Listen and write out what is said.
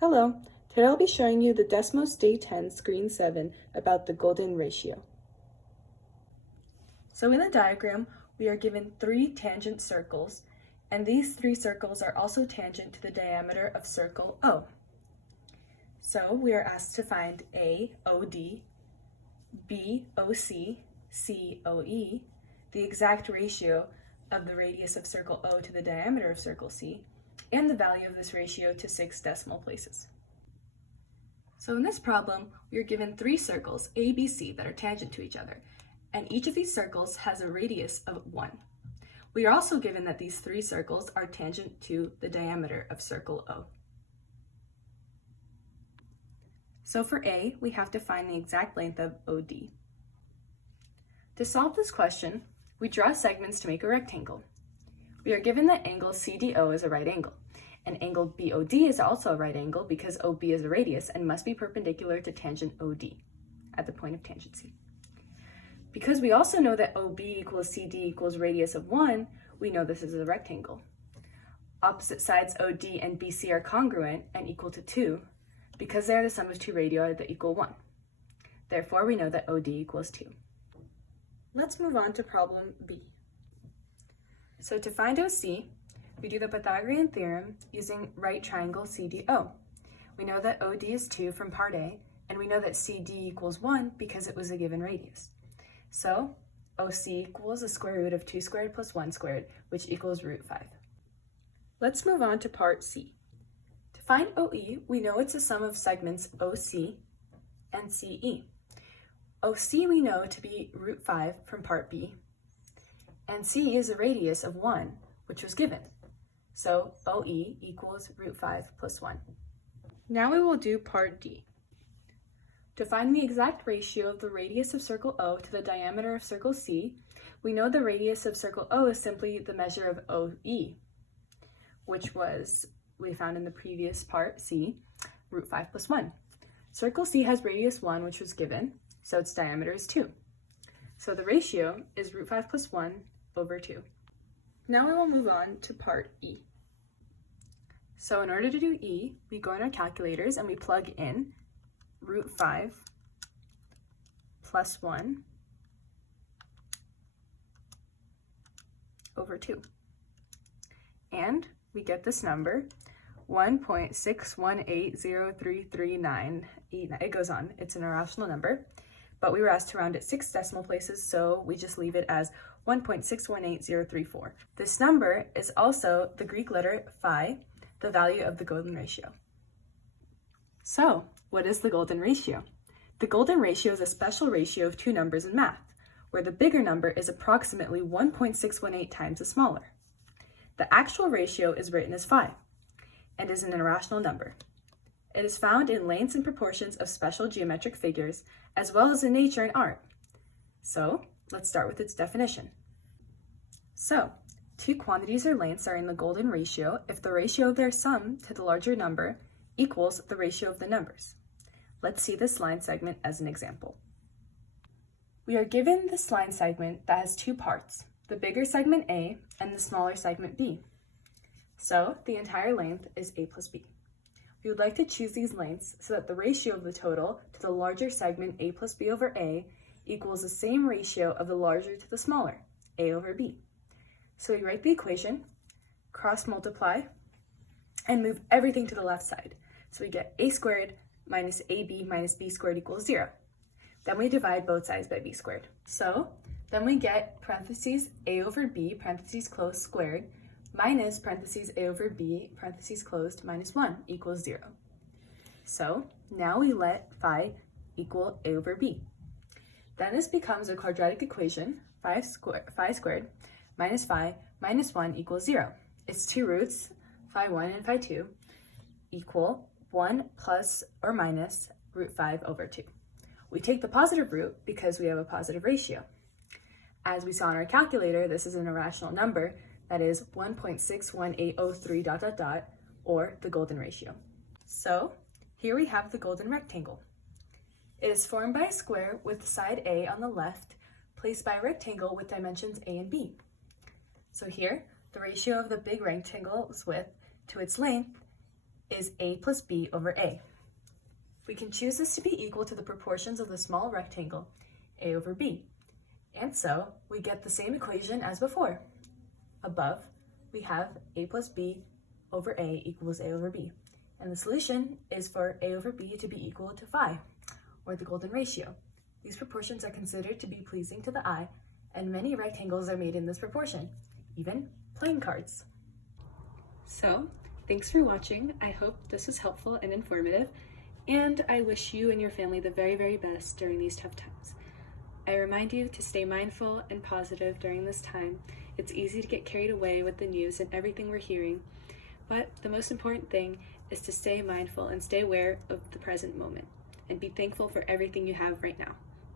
Hello, today I'll be showing you the Desmos Day 10 Screen 7 about the golden ratio. So in the diagram, we are given three tangent circles, and these three circles are also tangent to the diameter of circle O. So we are asked to find A, OD, B, OC, C, OE, the exact ratio of the radius of circle O to the diameter of circle C, and the value of this ratio to 6 decimal places. So in this problem, we are given three circles, A, B, C, that are tangent to each other, and each of these circles has a radius of 1. We are also given that these three circles are tangent to the diameter of circle O. So for A, we have to find the exact length of OD. To solve this question, we draw segments to make a rectangle. We are given that angle CDO is a right angle, and angle BOD is also a right angle because OB is a radius and must be perpendicular to tangent OD at the point of tangency. Because we also know that OB equals CD equals radius of 1, we know this is a rectangle. Opposite sides OD and BC are congruent and equal to 2 because they are the sum of two radii that equal 1. Therefore, we know that OD equals 2. Let's move on to problem B. So to find OC, we do the Pythagorean theorem using right triangle CDO. We know that OD is 2 from part A, and we know that CD equals 1 because it was a given radius. So OC equals the square root of 2 squared plus 1 squared, which equals root 5. Let's move on to part C. To find OE, we know it's the sum of segments OC and CE. OC we know to be root 5 from part B, and C is a radius of 1, which was given. So OE equals root 5 plus 1. Now we will do part D. To find the exact ratio of the radius of circle O to the diameter of circle C, we know the radius of circle O is simply the measure of OE, which we found in the previous part C, root 5 plus 1. Circle C has radius 1, which was given, so its diameter is 2. So the ratio is root 5 plus 1 over 2. Now we will move on to part E. So in order to do E, we go in our calculators and we plug in root 5 plus 1 over 2. And we get this number, 1.6180339. It goes on, it's an irrational number, but we were asked to round it 6 decimal places, so we just leave it as 1.618034. This number is also the Greek letter phi, the value of the golden ratio. So, what is the golden ratio? The golden ratio is a special ratio of two numbers in math, where the bigger number is approximately 1.618 times the smaller. The actual ratio is written as phi, and is an irrational number. It is found in lengths and proportions of special geometric figures, as well as in nature and art. So, let's start with its definition. So, two quantities or lengths are in the golden ratio if the ratio of their sum to the larger number equals the ratio of the numbers. Let's see this line segment as an example. We are given this line segment that has two parts, the bigger segment A and the smaller segment B. So, the entire length is A plus B. We would like to choose these lengths so that the ratio of the total to the larger segment A plus B over A equals the same ratio of the larger to the smaller, A over B. So we write the equation, cross multiply, and move everything to the left side. So we get A squared minus AB minus B squared equals 0. Then we divide both sides by B squared. So then we get parentheses A over B, parentheses closed, squared, minus parentheses A over B, parentheses closed, minus 1 equals 0. So now we let phi equal A over B. Then this becomes a quadratic equation, phi squared minus phi minus 1 equals 0. Its two roots, phi 1 and phi 2, equal 1 plus or minus root 5 over 2. We take the positive root because we have a positive ratio. As we saw in our calculator, this is an irrational number, that is 1.61803 ... or the golden ratio. So here we have the golden rectangle. It is formed by a square with side A on the left, placed by a rectangle with dimensions A and B. So here, the ratio of the big rectangle's width to its length is a plus b over a. We can choose this to be equal to the proportions of the small rectangle, a over b. And so we get the same equation as before. Above, we have a plus b over a equals a over b. And the solution is for a over b to be equal to phi, or the golden ratio. These proportions are considered to be pleasing to the eye, and many rectangles are made in this proportion, even playing cards. So, thanks for watching. I hope this was helpful and informative, and I wish you and your family the very, very best during these tough times. I remind you to stay mindful and positive during this time. It's easy to get carried away with the news and everything we're hearing, but the most important thing is to stay mindful and stay aware of the present moment, and be thankful for everything you have right now.